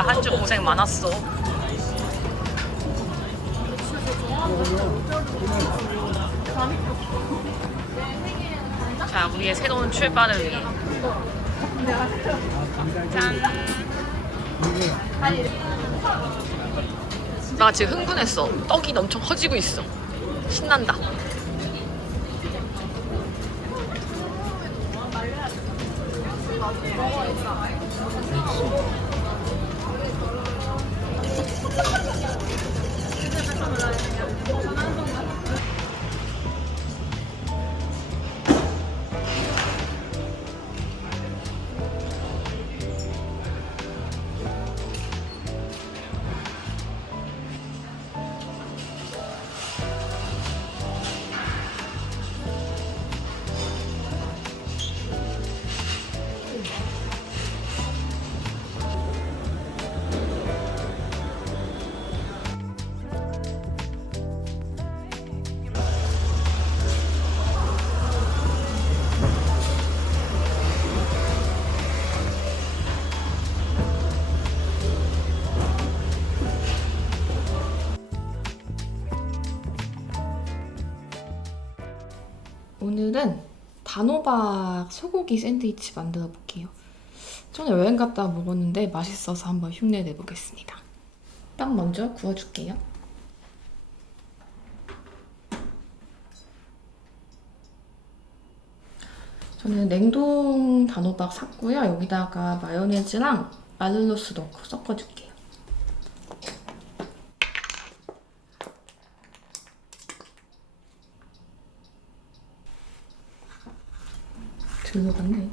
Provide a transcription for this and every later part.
진짜 한 주 고생 많았어. 자, 우리의 새로운 출발을 위해. 짠. 나 지금 흥분했어. 떡이 엄청 커지고 있어. 신난다. 오늘은 단호박 소고기 샌드위치 만들어 볼게요. 전에 여행 갔다 먹었는데 맛있어서 한번 흉내 내보겠습니다. 빵 먼저 구워줄게요. 저는 냉동 단호박 샀고요. 여기다가 마요네즈랑 마늘로스 넣고 섞어줄게요. 들어갔네.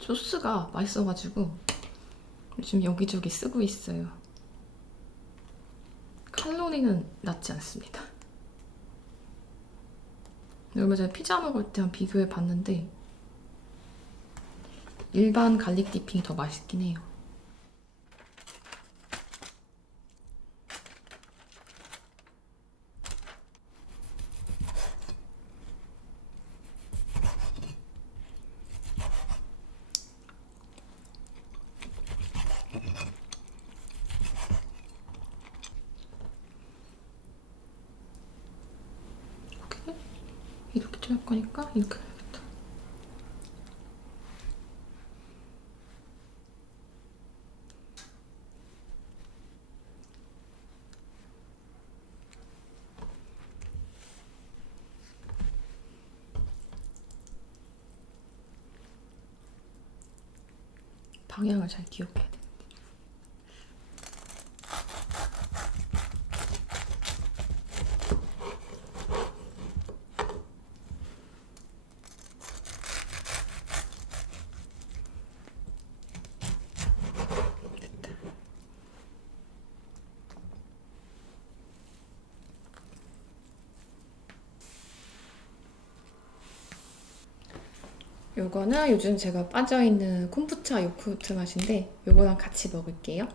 소스가 맛있어가지고 요즘 여기저기 쓰고 있어요. 칼로리는 낮지 않습니다. 얼마 전에 피자 먹을 때랑 비교해 봤는데 일반 갈릭 디핑이 더 맛있긴 해요. 이렇게 짤 거니까 이렇게 해야겠다. 방향을 잘 기억해야 돼. 요거는 요즘 제가 빠져있는 콤부차 요구르트 맛인데 요거랑 같이 먹을게요.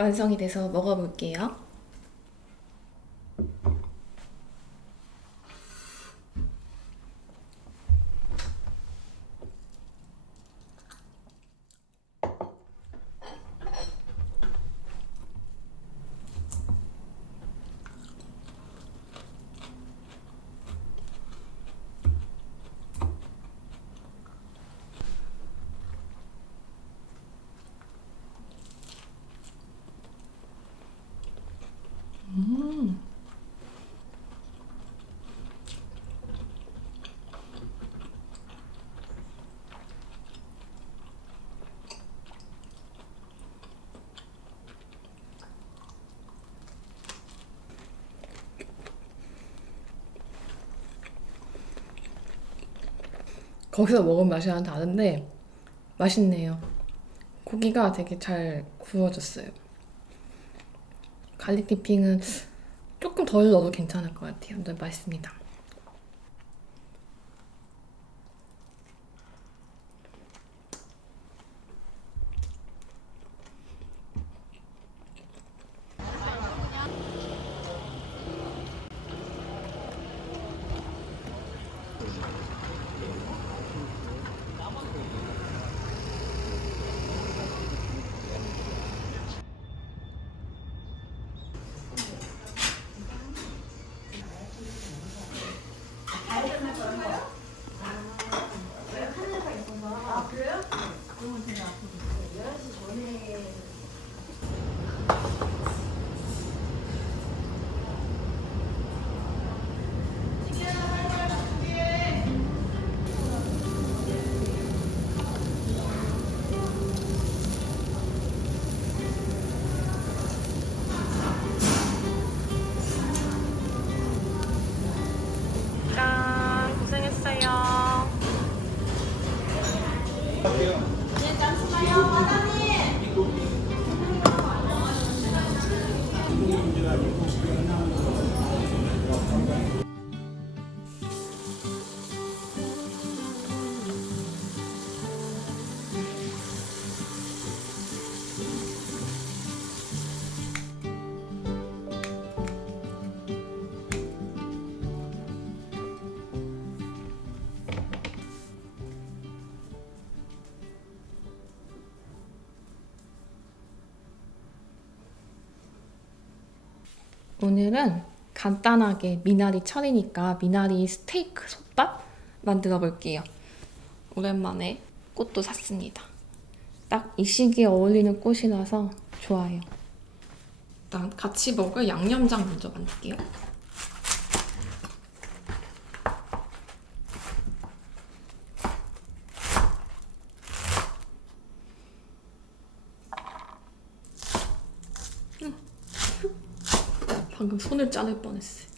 완성이 돼서 먹어볼게요. 거기서 먹은 맛이랑 다른데 맛있네요. 고기가 되게 잘 구워졌어요. 갈릭 디핑은 조금 덜 넣어도 괜찮을 것 같아요. 근데 맛있습니다. 짠, 고생했어요. 오늘은 간단하게 미나리 철이니까 미나리 스테이크 솥밥 만들어 볼게요. 오랜만에 꽃도 샀습니다. 딱 이 시기에 어울리는 꽃이라서 좋아요. 일단 같이 먹을 양념장 먼저 만들게요. 방금 손을 자를 뻔했어요.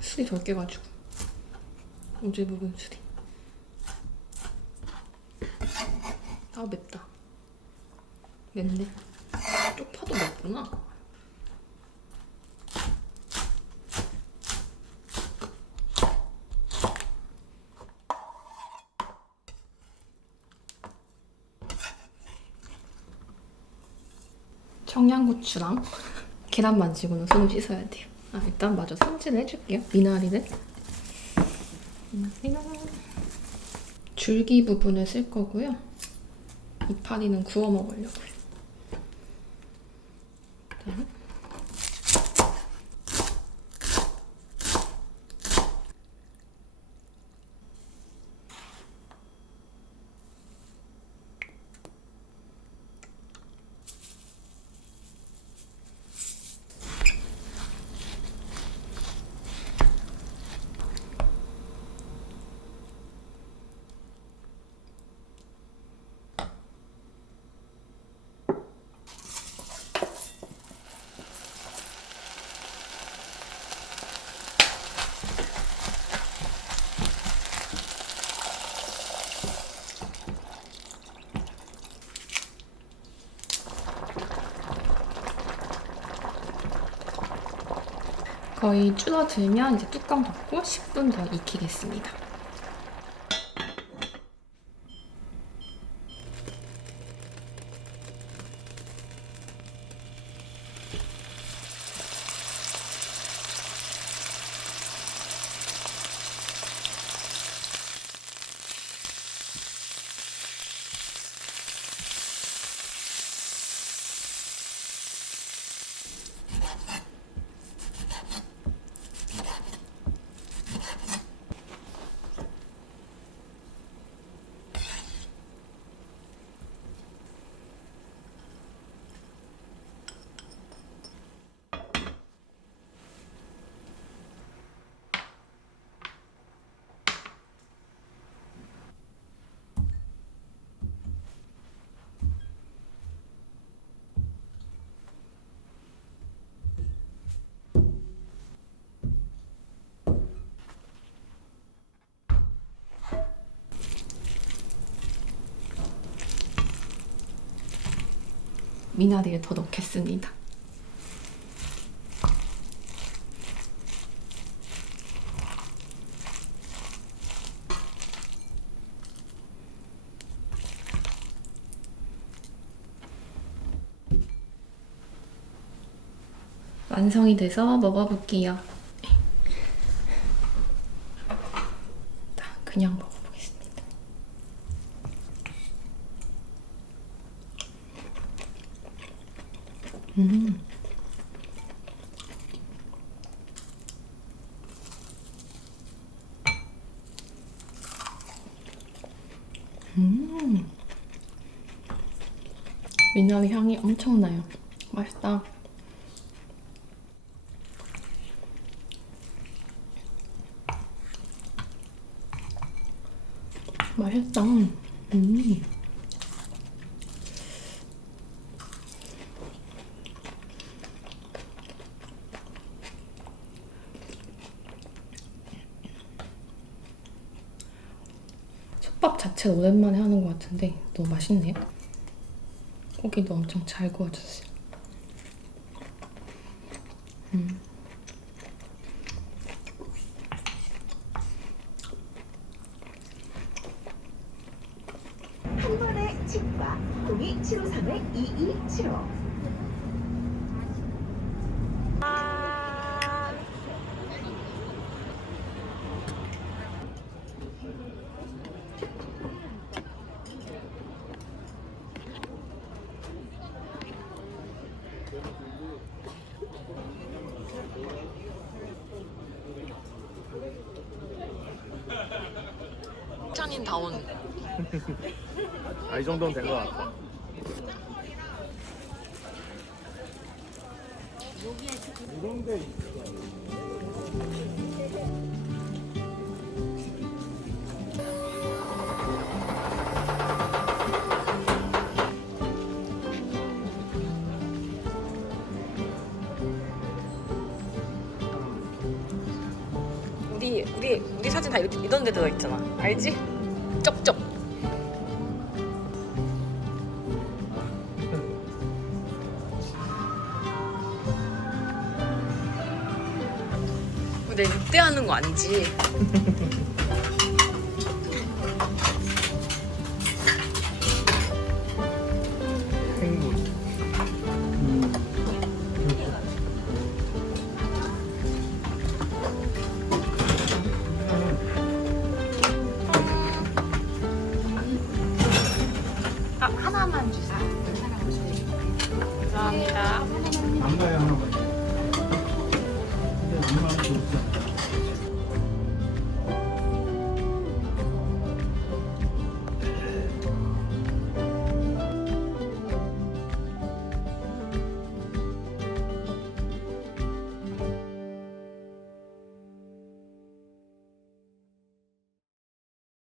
술이 덜 깨가지고 어제 먹은 술이. 아 맵다. 맵네. 쪽파도 맵구나. 청양고추랑 계란 만지고는 손을 씻어야 돼요. 아 일단 마저 손질을 해줄게요. 미나리를. 줄기 부분을 쓸 거고요. 이파리는 구워 먹으려고요. 그다음 거의 줄어들면 이제 뚜껑 덮고 10분 더 익히겠습니다. 미나리를 더 넣겠습니다. 완성이 돼서 먹어볼게요. 그냥 먹어보겠습니다. 음. 미나리 향이 엄청나요. 맛있다. 맛있다. 솥밥 자체를 오랜만에 하는 것 같은데 너무 맛있네요. 고기도 엄청 잘 구워졌어요. 한 번의 치과 02-753-2275 찬인 다운. 이 정도면 된 것 같아. 이런데 우리 사진 다 이런 데 들어있잖아. 알지? 쩝쩝. 근데 이때 하는 거 아니지?